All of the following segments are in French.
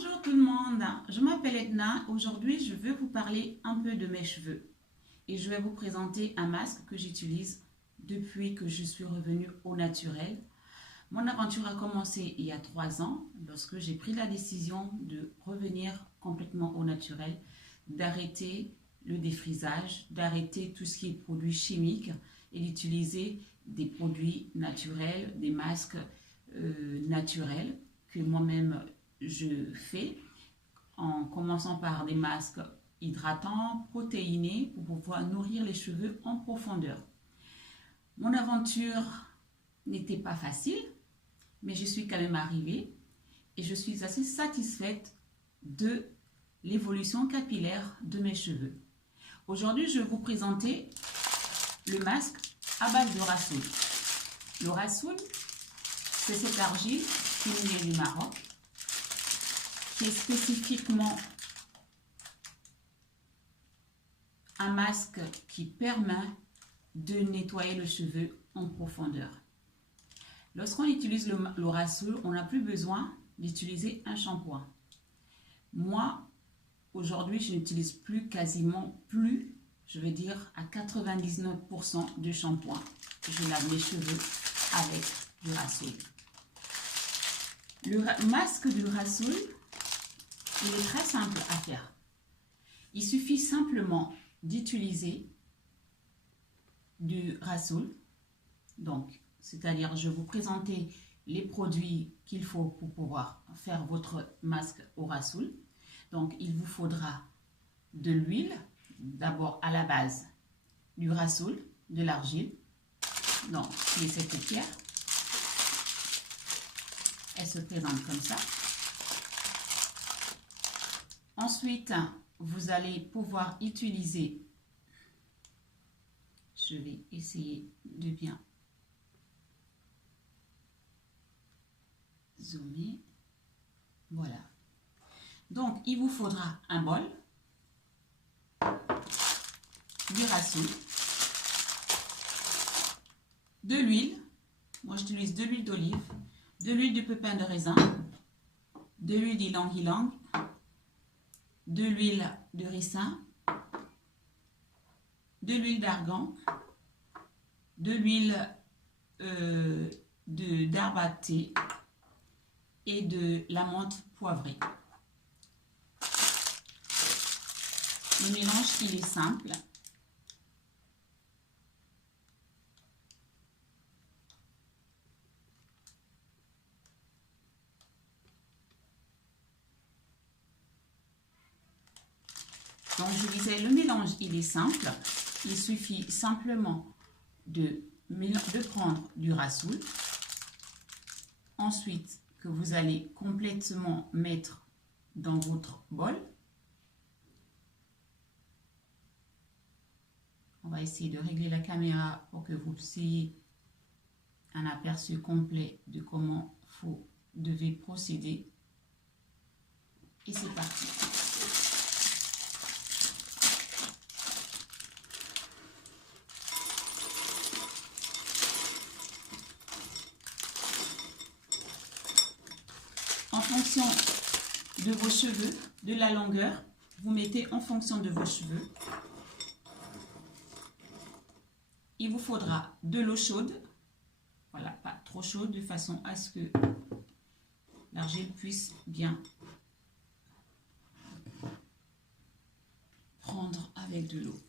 Bonjour tout le monde, je m'appelle Edna. Aujourd'hui, je veux vous parler un peu de mes cheveux et je vais vous présenter un masque que j'utilise depuis que je suis revenue au naturel. Mon aventure a commencé il y a 3 ans lorsque j'ai pris la décision de revenir complètement au naturel, d'arrêter le défrisage, d'arrêter tout ce qui est produits chimiques et d'utiliser des produits naturels, des masques naturels que moi-même je fais en commençant par des masques hydratants, protéinés pour pouvoir nourrir les cheveux en profondeur. Mon aventure n'était pas facile, mais je suis quand même arrivée et je suis assez satisfaite de l'évolution capillaire de mes cheveux. Aujourd'hui, je vais vous présenter le masque à base de rassoul. Le rassoul, c'est cette argile qui nous vient du Maroc, qui est spécifiquement un masque qui permet de nettoyer le cheveu en profondeur. Lorsqu'on utilise le rassoul, on n'a plus besoin d'utiliser un shampoing. Moi, aujourd'hui, je n'utilise quasiment plus, je vais dire à 99% de shampoing. Je lave mes cheveux avec du rassoul. Le masque du rassoul, il est très simple à faire. Il suffit simplement d'utiliser du rassoul. Donc, c'est-à-dire, je vais vous présenter les produits qu'il faut pour pouvoir faire votre masque au rassoul. Donc, il vous faudra de l'huile, d'abord à la base du rassoul, de l'argile, donc qui est cette pierre. Elle se présente comme ça. Ensuite, vous allez pouvoir utiliser, je vais essayer de bien zoomer, voilà. Donc, il vous faudra un bol, du rassoul, de l'huile, moi j'utilise de l'huile d'olive, de l'huile de pépin de raisin, de l'huile d'ylang-ylang, de l'huile de ricin, de l'huile d'argan, de l'huile d'herbe à thé et de la menthe poivrée. Le mélange, il est simple. Donc, je disais, le mélange, il est simple. Il suffit simplement de prendre du rassoul. Ensuite, que vous allez complètement mettre dans votre bol. On va essayer de régler la caméra pour que vous ayez un aperçu complet de comment vous devez procéder. Et c'est parti. En fonction de vos cheveux, de la longueur, vous mettez en fonction de vos cheveux. Il vous faudra de l'eau chaude, voilà, pas trop chaude, de façon à ce que l'argile puisse bien prendre avec de l'eau.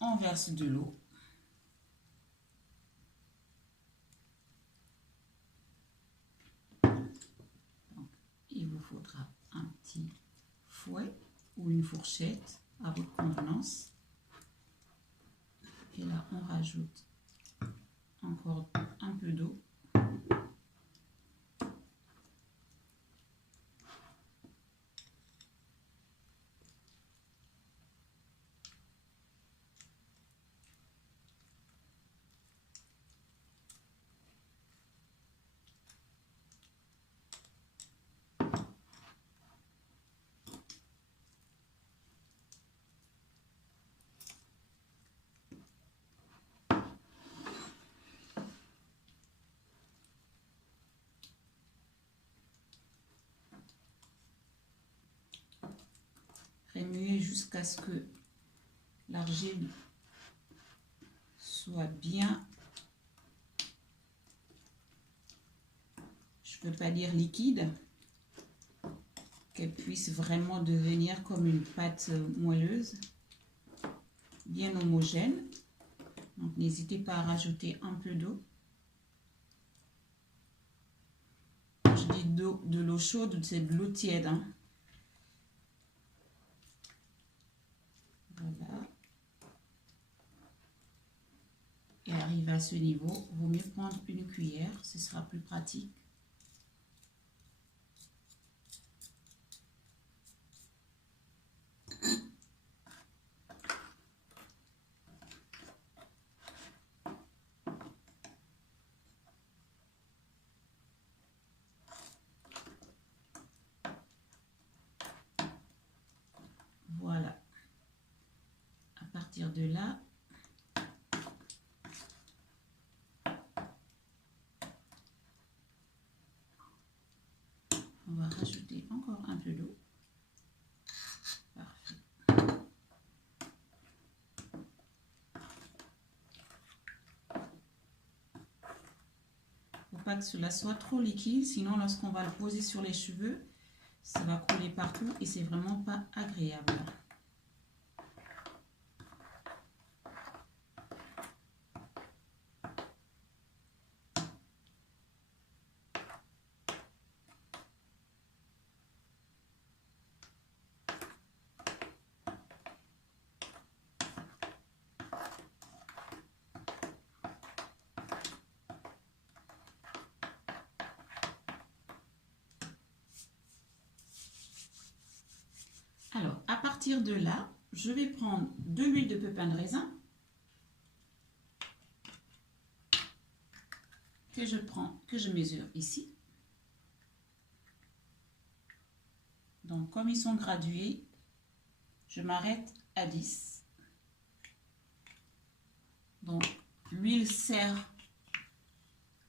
On verse de l'eau. Il vous faudra un petit fouet ou une fourchette à votre convenance. Et là, on rajoute encore un peu d'eau. remuer jusqu'à ce que l'argile soit bien, je ne peux pas dire liquide, qu'elle puisse vraiment devenir comme une pâte moelleuse, bien homogène. Donc n'hésitez pas à rajouter un peu d'eau. Quand je dis de l'eau chaude, c'est de l'eau tiède, hein. Voilà. Et arrivé à ce niveau, il vaut mieux prendre une cuillère, ce sera plus pratique. Voilà. À partir de là, on va rajouter encore un peu d'eau. Parfait. Faut pas que cela soit trop liquide, sinon lorsqu'on va le poser sur les cheveux, ça va couler partout et c'est vraiment pas agréable. Alors, à partir de là, je vais prendre de l'huile de pépin de raisin que je mesure ici. Donc, comme ils sont gradués, je m'arrête à 10. Donc, l'huile sert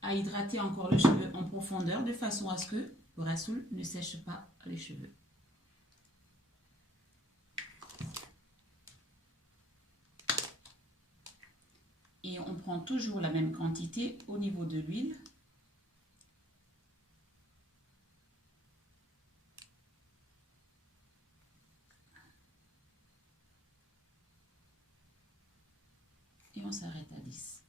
à hydrater encore le cheveu en profondeur de façon à ce que le rassoul ne sèche pas les cheveux. Et on prend toujours la même quantité au niveau de l'huile. Et on s'arrête à 10.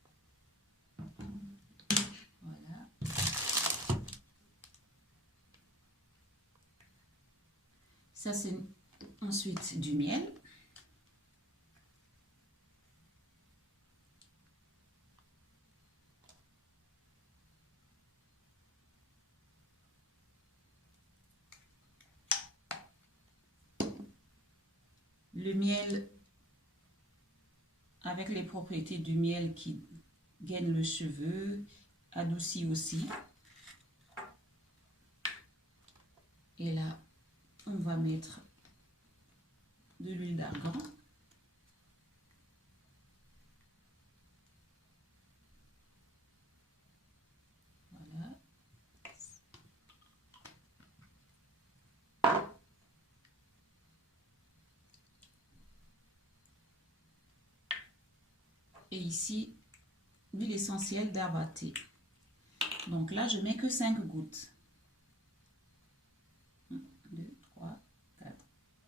Voilà. Ça, c'est ensuite du miel. Le miel, avec les propriétés du miel qui gaine le cheveu, adoucit aussi. Et là, on va mettre de l'huile d'argan. Voilà. Et ici, l'huile essentielle d'herbe à thé. Donc là, je mets que 5 gouttes. 1, 2, 3, 4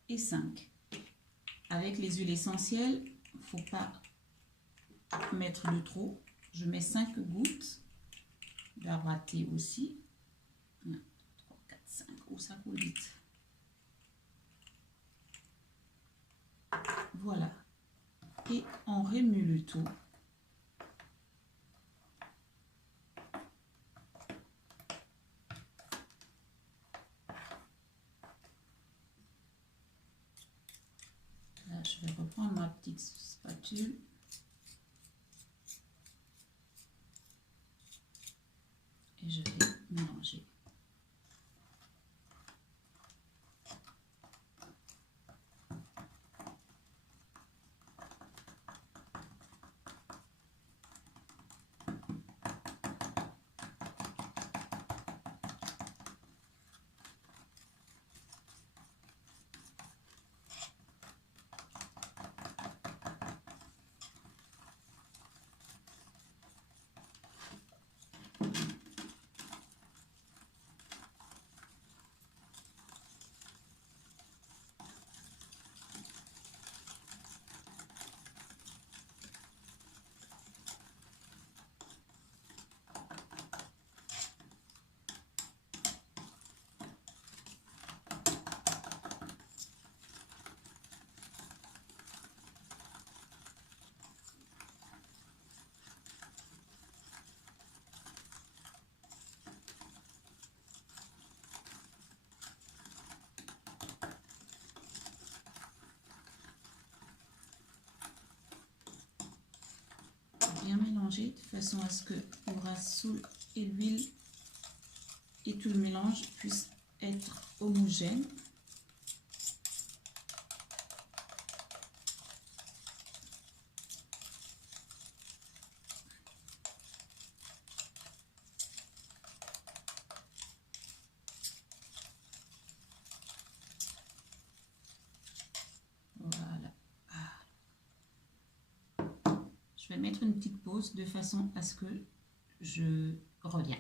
et 5. Avec les huiles essentielles, il ne faut pas mettre de trop. Je mets 5 gouttes d'herbe à thé aussi. 1, 2, 3, 4, 5. Oh, ça coule vite. Voilà. Et on remue le tout. Là, je vais reprendre ma petite spatule. Et je vais mélanger. mélanger de façon à ce que le rasoul et l'huile et tout le mélange puisse être homogène. Voilà. Je vais mettre une petite pause de façon à ce que je reviens.